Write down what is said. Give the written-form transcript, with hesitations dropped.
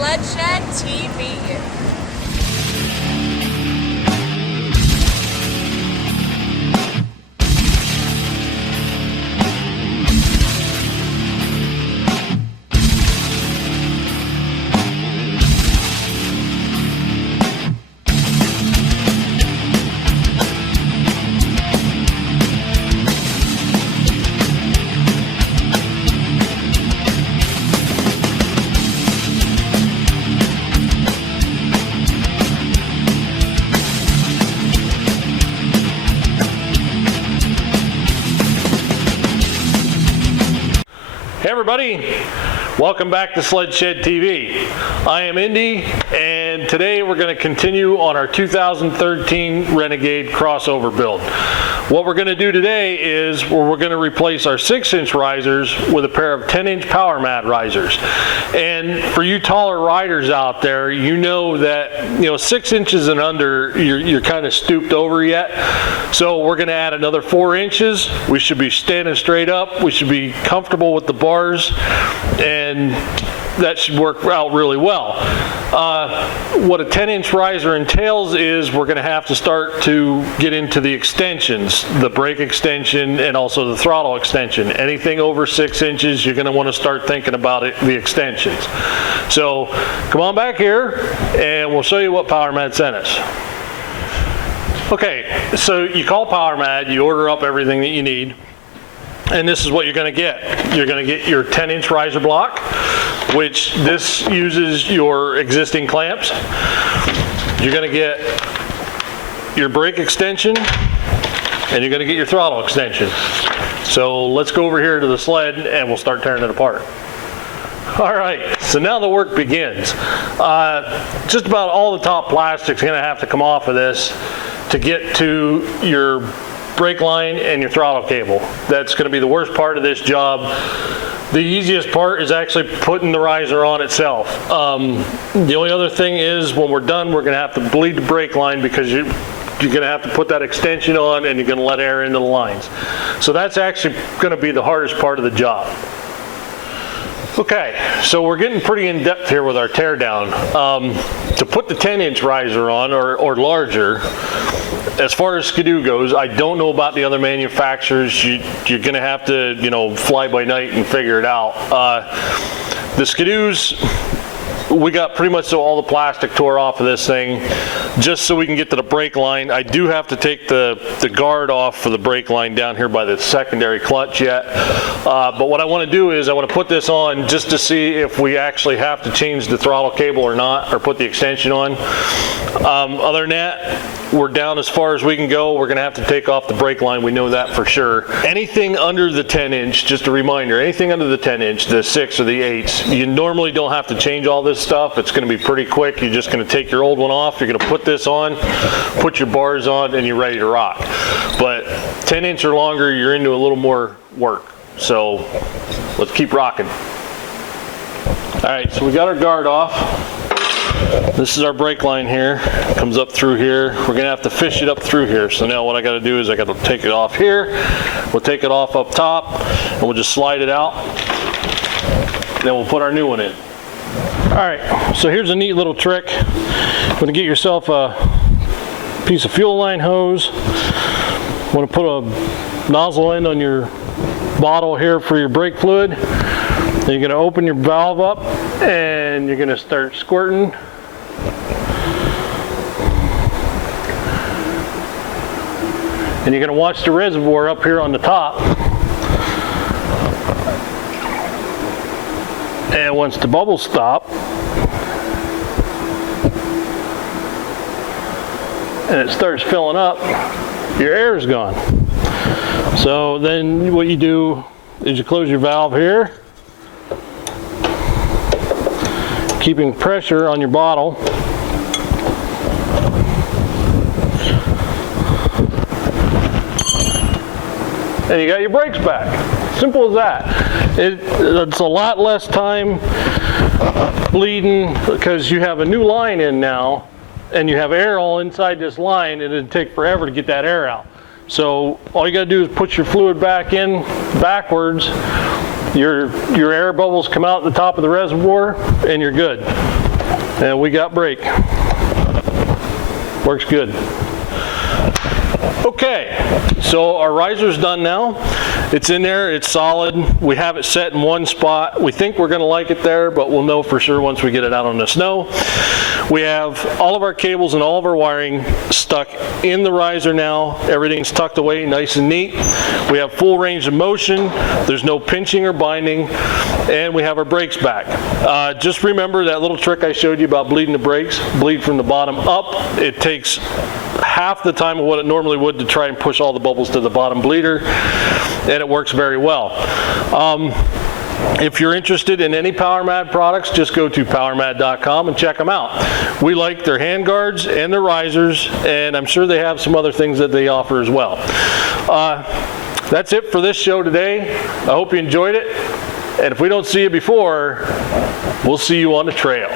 Sled Shed TV. Hey everybody, welcome back to Sled Shed TV. I am Indy, and today we're going to continue on our 2013 Renegade crossover build. What we're going to do today is we're going to replace our 6-inch risers with a pair of 10-inch PowerMadd risers. And for you taller riders out there, you know that 6 inches and under, you're kind of stooped over yet. So we're going to add another 4 inches. We should be standing straight up. We should be comfortable with the bars, and that should work out really well. What a 10-inch riser entails is we're going to have to start to get into the extensions, the brake extension and also the throttle extension. Anything over 6 inches, you're going to want to start thinking about the extensions. So come on back here and we'll show you what PowerMadd sent us. Okay, so you call PowerMadd, you order up everything that you need, and this is what you're going to get. You're going to get your 10-inch riser block, which this uses your existing clamps. You're going to get your brake extension, and you're going to get your throttle extension. So let's go over here to the sled and we'll start tearing it apart. All right, so now the work begins. Just about all the top plastic's going to have to come off of this to get to your brake line and your throttle cable. That's going to be the worst part of this job. The easiest part is actually putting the riser on itself. The only other thing is when we're done, we're going to have to bleed the brake line because you're going to have to put that extension on and you're going to let air into the lines. So that's actually going to be the hardest part of the job. Okay, so we're getting pretty in depth here with our teardown. To put the 10-inch riser on or larger, as far as skidoo goes, I don't know about the other manufacturers. You're going to have to, fly by night and figure it out. The skidoos, we got pretty much all the plastic tore off of this thing just so we can get to the brake line. I do have to take the guard off for the brake line down here by the secondary clutch yet. But what I want to do is I want to put this on just to see if we actually have to change the throttle cable or not, or put the extension on. Other than that, we're down as far as we can go. We're going to have to take off the brake line. We know that for sure. Anything under the 10-inch, just a reminder, anything under the 10-inch, the 6 or the 8s, you normally don't have to change all this stuff. It's going to be pretty quick. You're just going to take your old one off. You're going to put this on, put your bars on, and you're ready to rock. But 10-inch or longer, you're into a little more work. So let's keep rocking. All right, so we got our guard off. This is our brake line here. It comes up through here. We're gonna have to fish it up through here. So now what I gotta do is I gotta take it off here. We'll take it off up top and we'll just slide it out. Then we'll put our new one in. All right, so here's a neat little trick. You're gonna get yourself a piece of fuel line hose. You wanna put a nozzle end on your bottle here for your brake fluid. Then you're gonna open your valve up and you're gonna start squirting. And you're going to watch the reservoir up here on the top. And once the bubbles stop, and it starts filling up, your air is gone. So then what you do is you close your valve here, keeping pressure on your bottle. And you got your brakes back. Simple as that. It's a lot less time bleeding because you have a new line in now and you have air all inside this line, and it'd take forever to get that air out. So all you got to do is put your fluid back in backwards. Your air bubbles come out at the top of the reservoir and you're good. And we got brake. Works good. Okay, so our riser's done now. It's in there, it's solid. We have it set in one spot. We think we're gonna like it there, but we'll know for sure once we get it out on the snow. We have all of our cables and all of our wiring stuck in the riser now. Everything's tucked away nice and neat. We have full range of motion. There's no pinching or binding, and we have our brakes back. Just remember that little trick I showed you about bleeding the brakes. Bleed from the bottom up. It takes half the time of what it normally would to try and push all the bubbles to the bottom bleeder, and it works very well. If you're interested in any PowerMadd products, just go to PowerMadd.com and check them out. We like their hand guards and their risers, and I'm sure they have some other things that they offer as well. That's it for this show today. I hope you enjoyed it, and if we don't see you before, we'll see you on the trail.